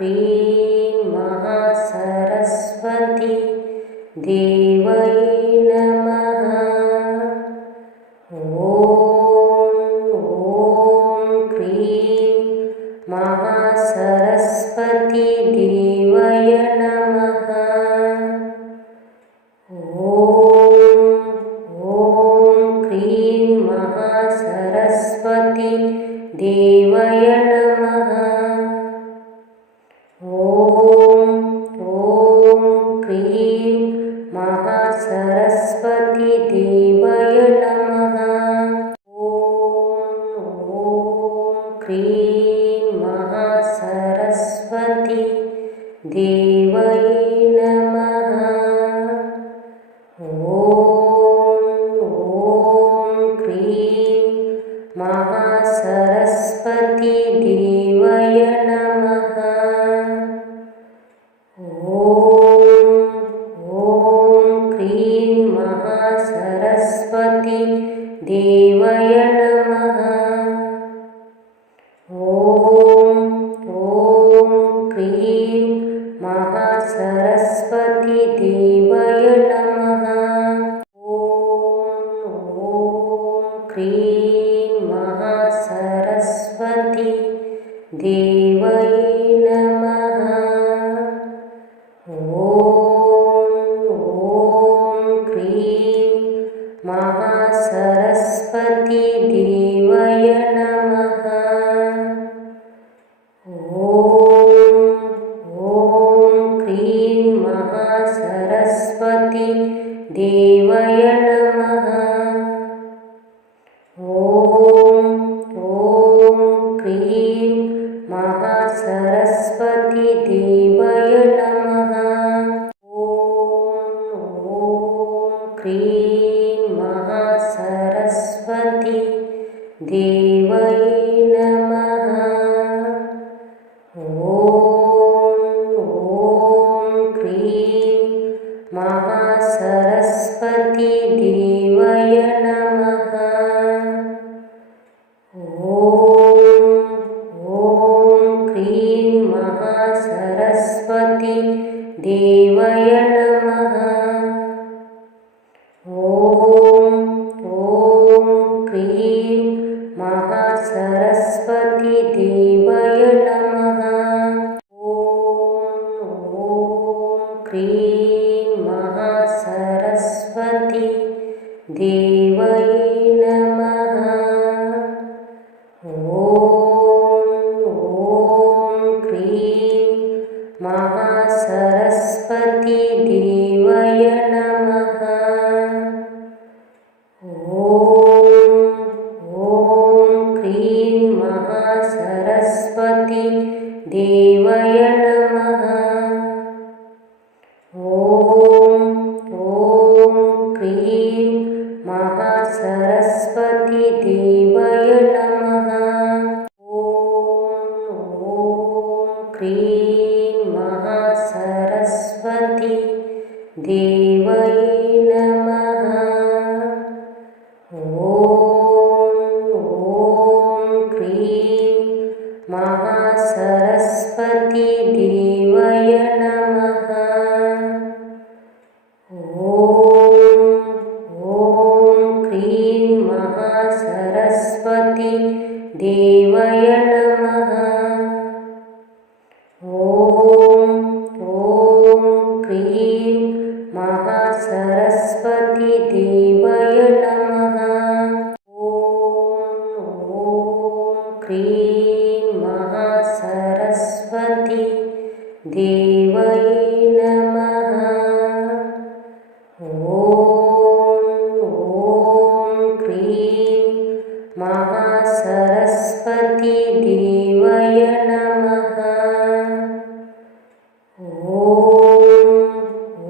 Cream Mahasaraswati देवै नमः। ॐ cream Mahasaraswati देवय नमः। ॐ क्रीं महासरस्वती देवय नमः। ॐ क्रीं महासरस्वती देवय नमः। ॐ क्रीं महासरस्वती देवै नमः। ॐ क्रीं महासरस्वती देवय नमः। ॐ क्रीं महासरस्वती देवय नमः। ॐ क्रीं महासरस्वती देवय नमः। ॐ क्रीं महासरस्वती देवै नमः। ॐ क्रीं महासरस्वती देवय नमः। ॐ क्रीं महासरस्वती देवय नमः। ॐ क्रीं महासरस्वती देवय नमः। ॐ क्रीं महासरस्वती देवै नमः। ॐ क्रीं महासरस्वती देवय नमः। ॐ क्रीं महासरस्वती देवय नमः। ॐ क्रीं महासरस्वती देवय नमः। ॐ क्रीं महासरस्वती देवै नमः। ॐ क्रीं महासरस्वती देवय नमः। ॐ क्रीं महासरस्वती देवय नमः। ॐ क्रीं महासरस्वती देवय नमः। ॐ क्रीं महासरस्वती देवै नमः। ॐ क्रीं महासरस्वती देवय नमः। ॐ क्रीं महासरस्वती देवय नमः। ॐ क्रीं महासरस्वती देवय नमः। ॐ क्रीं महासरस्वती देवै नमः। ॐ क्रीं महासरस्वती देवय नमः।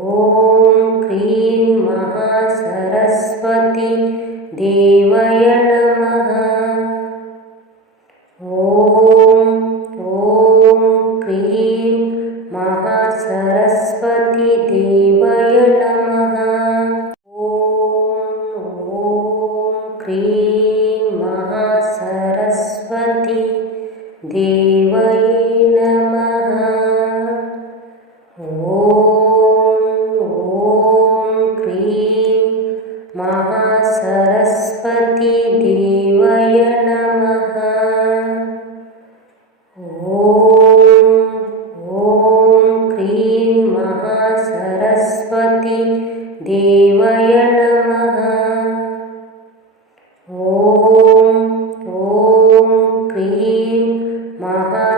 ॐ क्रीं महासरस्वती देवय नमः। ॐ क्रीं महासरस्वती देवय नमः। ॐ क्रीं महासरस्वती देवै नमः।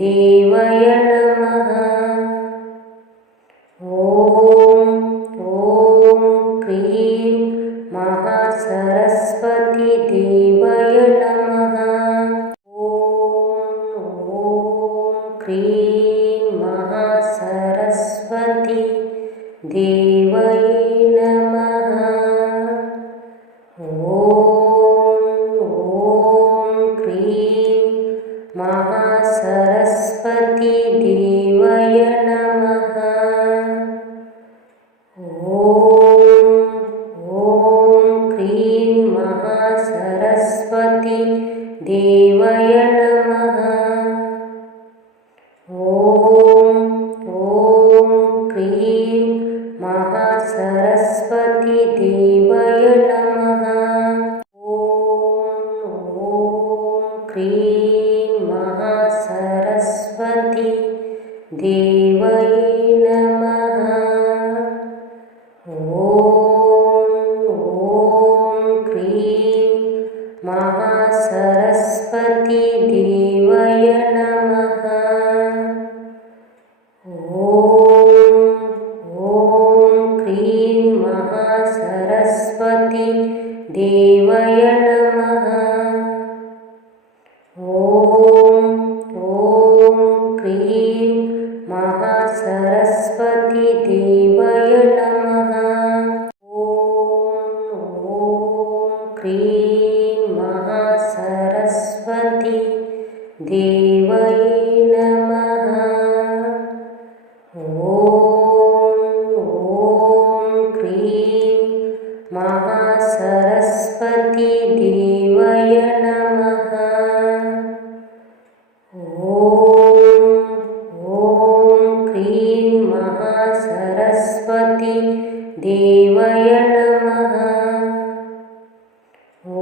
देवय नमः। ॐ क्रीं महासरस्वती देवय नमः। ॐ क्रीं महासरस्वती देवय नमः। ॐ क्रीं महासरस्वती देवय नमः। ॐ क्रीं महासरस्वती देवय नमः। ॐ क्रीं महासरस्वती देवय नमः। ॐ क्रीं महासरस्वती देवय नमः। ॐ क्रीं महासरस्वती देवय नमः। ॐ क्रीं महासरस्वती देवय नमः। ॐ क्रीं महासरस्वती देवय नमः। ॐ क्रीं महासरस्वती देवय नमः। ॐ क्रीं महासरस्वती देवय नमः। ॐ क्रीं महासरस्वती देवय नमः। ॐ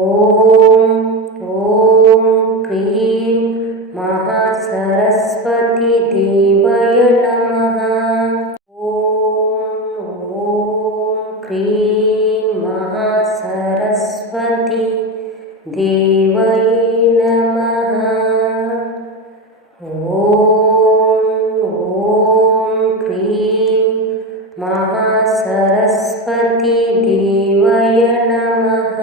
क्रीं महासरस्वती देवय नमः। ॐ क्रीं महासरस्वती देवय नमः। ॐ क्रीं महासरस्वती देवय नमः।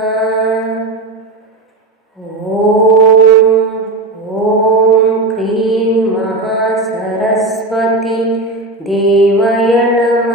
ॐ क्रीं महासरस्वती देवय नमः।